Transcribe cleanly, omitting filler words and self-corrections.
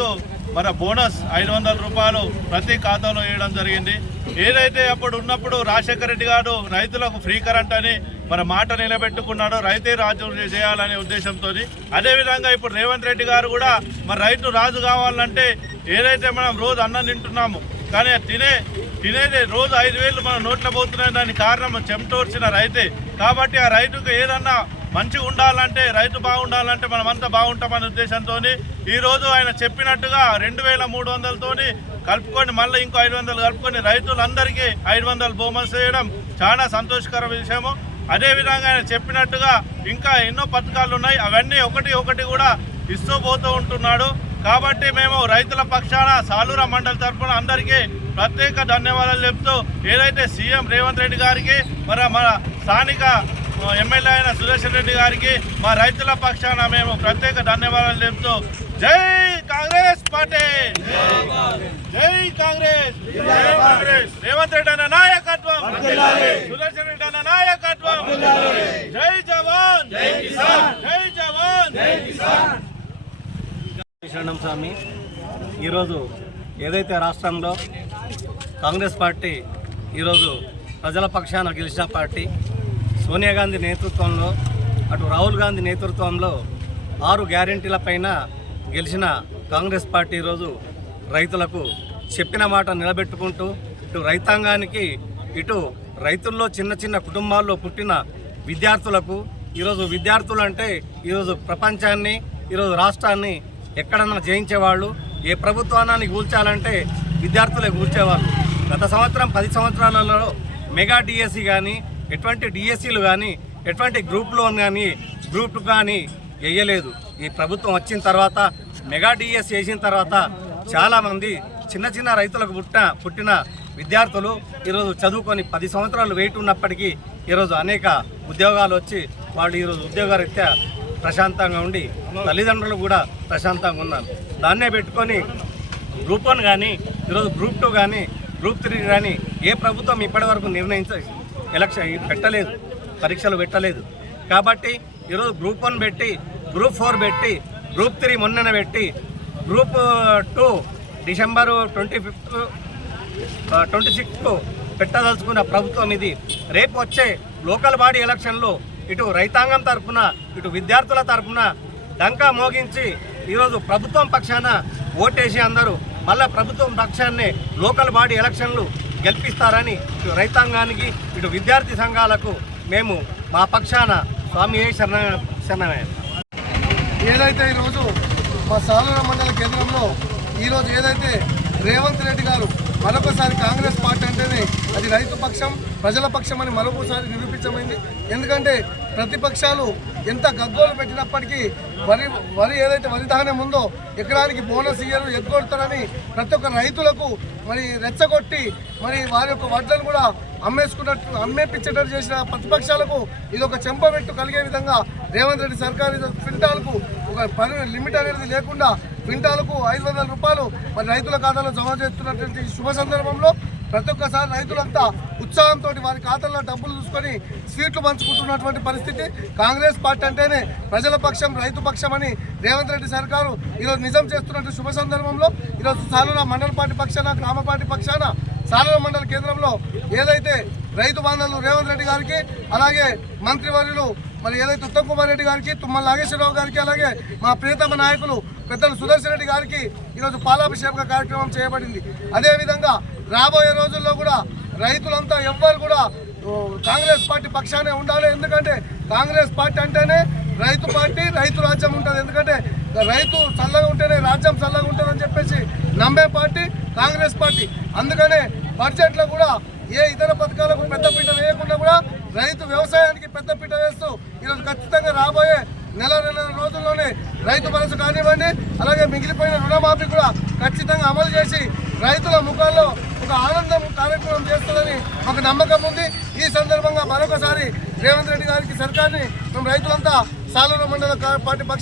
ఈరోజు మన బోనస్ 500 రూపాయలు ప్రతి ఖాతాలో వేయడం జరిగింది. ఏదైతే అప్పుడు ఉన్నప్పుడు రాజశేఖర రెడ్డి గారు రైతులకు ఫ్రీ కరెంట్ అని మన మాట నిలబెట్టుకున్నాడు, రైతే రాజు చేయాలనే ఉద్దేశంతో. అదేవిధంగా ఇప్పుడు రేవంత్ రెడ్డి గారు కూడా మన రైతు రాజు కావాలంటే ఏదైతే మనం రోజు అన్నం తింటున్నాము కానీ తినేది రోజు 5,000 మన నోట్లో పోతున్నాయి, దానికి కారణం చెమటోర్చిన రైతే. కాబట్టి ఆ రైతుకు ఏదన్నా మంచిగా ఉండాలంటే, రైతు బాగుండాలంటే మనమంతా బాగుంటామనే ఉద్దేశంతో ఈరోజు ఆయన చెప్పినట్టుగా 2,300తో కలుపుకొని మళ్ళీ ఇంకో 500 కలుపుకొని రైతులందరికీ 500 బోనస్ చేయడం చాలా సంతోషకర విషయము. అదేవిధంగా ఆయన చెప్పినట్టుగా ఇంకా ఎన్నో పథకాలు ఉన్నాయి, అవన్నీ ఒకటి కూడా ఇస్తూ పోతూ ఉంటున్నాడు. కాబట్టి మేము రైతుల పక్షాన సాలూరు మండలి తరఫున అందరికీ ప్రత్యేక ధన్యవాదాలు చెప్తూ, ఏదైతే సీఎం రేవంత్ రెడ్డి గారికి మన స్థానిక ఎమ్మెల్యే అయిన సుదర్శన్ రెడ్డి గారికి మా రైతుల పక్షాన మేము ప్రత్యేక ధన్యవాదాలు చెప్తూ జై కాంగ్రెస్ పార్టీ, జై కాంగ్రెస్, రేవంత్ రెడ్డి అన్న నాయకత్వం, సుదర్శన్ రెడ్డి అన్న నాయకత్వం, జై జవాన్ జై కిసాన్, జై జవాన్ జై కిసాన్. శరణం స్వామి. ఈరోజు ఏదైతే రాష్ట్రంలో కాంగ్రెస్ పార్టీ ఈరోజు ప్రజల పక్షాన గెలిచిన పార్టీ, సోనియా గాంధీ నేతృత్వంలో అటు రాహుల్ గాంధీ నేతృత్వంలో 6 గ్యారెంటీల పైన గెలిచిన కాంగ్రెస్ పార్టీ ఈరోజు రైతులకు చెప్పిన మాట నిలబెట్టుకుంటూ ఇటు రైతాంగానికి, ఇటు రైతుల్లో చిన్న కుటుంబాల్లో పుట్టిన విద్యార్థులకు, ఈరోజు విద్యార్థులు అంటే ఈరోజు ప్రపంచాన్ని, ఈరోజు రాష్ట్రాన్ని ఎక్కడన్నా జయించేవాళ్ళు, ఏ ప్రభుత్వాన్ని కూల్చాలంటే విద్యార్థులే కూల్చేవాళ్ళు. గత సంవత్సరం 10 సంవత్సరాలలో మెగా డిఎస్సి కానీ, ఎటువంటి డిఎస్సీలు కానీ, ఎటువంటి గ్రూప్ లోన్ కానీ, గ్రూప్ కానీ వేయలేదు. ఈ ప్రభుత్వం వచ్చిన తర్వాత మెగా డిఎస్సి వేసిన తర్వాత చాలామంది చిన్న రైతులకు పుట్టిన విద్యార్థులు ఈరోజు చదువుకొని 10 సంవత్సరాలు వెయిట్ ఉన్నప్పటికీ ఈరోజు అనేక ఉద్యోగాలు వచ్చి వాళ్ళు ఈరోజు ఉద్యోగరీత్యా ప్రశాంతంగా ఉండి తల్లిదండ్రులు కూడా ప్రశాంతంగా ఉన్నారు. దాన్నే పెట్టుకొని గ్రూప్ 1 కానీ, ఈరోజు గ్రూప్ 2 కానీ, గ్రూప్ 3 కానీ ఏ ప్రభుత్వం ఇప్పటివరకు పరీక్షలు పెట్టలేదు. కాబట్టి ఈరోజు గ్రూప్ 1 పెట్టి, గ్రూప్ 4 పెట్టి, గ్రూప్ 3 మొన్ననే పెట్టి, గ్రూప్ 2 డిసెంబరు 26కు పెట్టదలుచుకున్న ప్రభుత్వం ఇది. రేపు వచ్చే లోకల్ బాడీ ఎలక్షన్లో ఇటు రైతాంగం తరఫున, ఇటు విద్యార్థుల తరఫున డంకా మోగించి ఈరోజు ప్రభుత్వం పక్షాన ఓటేసి అందరూ మళ్ళా ప్రభుత్వం పక్షాన్నే లోకల్ బాడీ ఎలక్షన్లు గెలిపిస్తారని ఇటు రైతాంగానికి, ఇటు విద్యార్థి సంఘాలకు మేము మా పక్షాన స్వామి శరణమయ్య. ఏదైతే ఈరోజు మా సాలూరు మండల కేంద్రంలో ఈరోజు ఏదైతే రేవంత్ రెడ్డి గారు మరొకసారి కాంగ్రెస్ పార్టీ అంటేనే అది రైతు పక్షం, ప్రజల పక్షం అని మరొకసారి నిరూపించమైంది. ఎందుకంటే ప్రతిపక్షాలు ఎంత గగ్గోలు పెట్టినప్పటికీ వరి ఏదైతే వరి ధాన్యం ఉందో ఎకరానికి బోనస్ ఇయ్యరు, ఎగ్గొడతారని ప్రతి ఒక్క రైతులకు మరి రెచ్చగొట్టి మరి వారి యొక్క వడ్లను కూడా అమ్మేపించేటట్టు చేసిన ప్రతిపక్షాలకు ఇది ఒక చెంపబెట్టు కలిగే విధంగా రేవంత్ రెడ్డి సర్కారు క్వింటాల్కు ఒక లిమిట్ అనేది లేకుండా క్వింటాలకు 500 రూపాయలు మరి రైతుల ఖాతాలో జమ చేస్తున్నటువంటి శుభ సందర్భంలో ప్రతి ఒక్కసారి రైతులంతా ఉత్సాహంతో వారి ఖాతాల్లో డబ్బులు చూసుకొని సీట్లు పంచుకుంటున్నటువంటి పరిస్థితి. కాంగ్రెస్ పార్టీ అంటేనే ప్రజల పక్షం, రైతు పక్షం అని రేవంత్ రెడ్డి సర్కారు ఈరోజు నిజం చేస్తున్నటువంటి శుభ సందర్భంలో ఈరోజు సాలూరు మండల పార్టీ పక్షాన, గ్రామ పార్టీ పక్షాన సాలూరు మండల కేంద్రంలో ఏదైతే రైతు బాంధవులు రేవంత్ రెడ్డి గారికి, అలాగే మంత్రివర్యులు మరి ఏదైతే ఉత్తమ్ కుమార్ రెడ్డి గారికి, తుమ్మల నాగేశ్వరరావు గారికి, అలాగే మా ప్రియతమ నాయకులు పెద్దలు సుదర్శన్ రెడ్డి గారికి ఈరోజు పాలాభిషేక కార్యక్రమం చేయబడింది. అదేవిధంగా రాబోయే రోజుల్లో కూడా రైతులంతా ఎవ్వరు కూడా కాంగ్రెస్ పార్టీ పక్షానే ఉండాలి. ఎందుకంటే కాంగ్రెస్ పార్టీ అంటేనే రైతు పార్టీ, రైతు రాజ్యం ఉంటుంది. ఎందుకంటే రైతు చల్లగా ఉంటేనే రాజ్యం చల్లగా ఉంటుందని చెప్పేసి నమ్మే పార్టీ కాంగ్రెస్ పార్టీ. అందుకనే బడ్జెట్లో కూడా ఏ ఇతర పథకాలకు పెద్దపీట వేయకుండా కూడా రైతు వ్యవసాయానికి పెద్దపీట వేస్తూ ఈరోజు ఖచ్చితంగా రాబోయే నెల రోజుల్లోనే రైతు భరోసా కానివ్వండి, అలాగే మిగిలిపోయిన రుణమాఫీ కూడా ఖచ్చితంగా అమలు చేసి రైతుల ముఖాల్లో ఒక ఆనందం కార్యక్రమం చేస్తుందని ఒక నమ్మకం ఉంది. ఈ సందర్భంగా మరొకసారి రేవంత్ రెడ్డి గారికి సర్కార్ని మేము రైతులంతా సాలూరు మండల పార్టీ పక్ష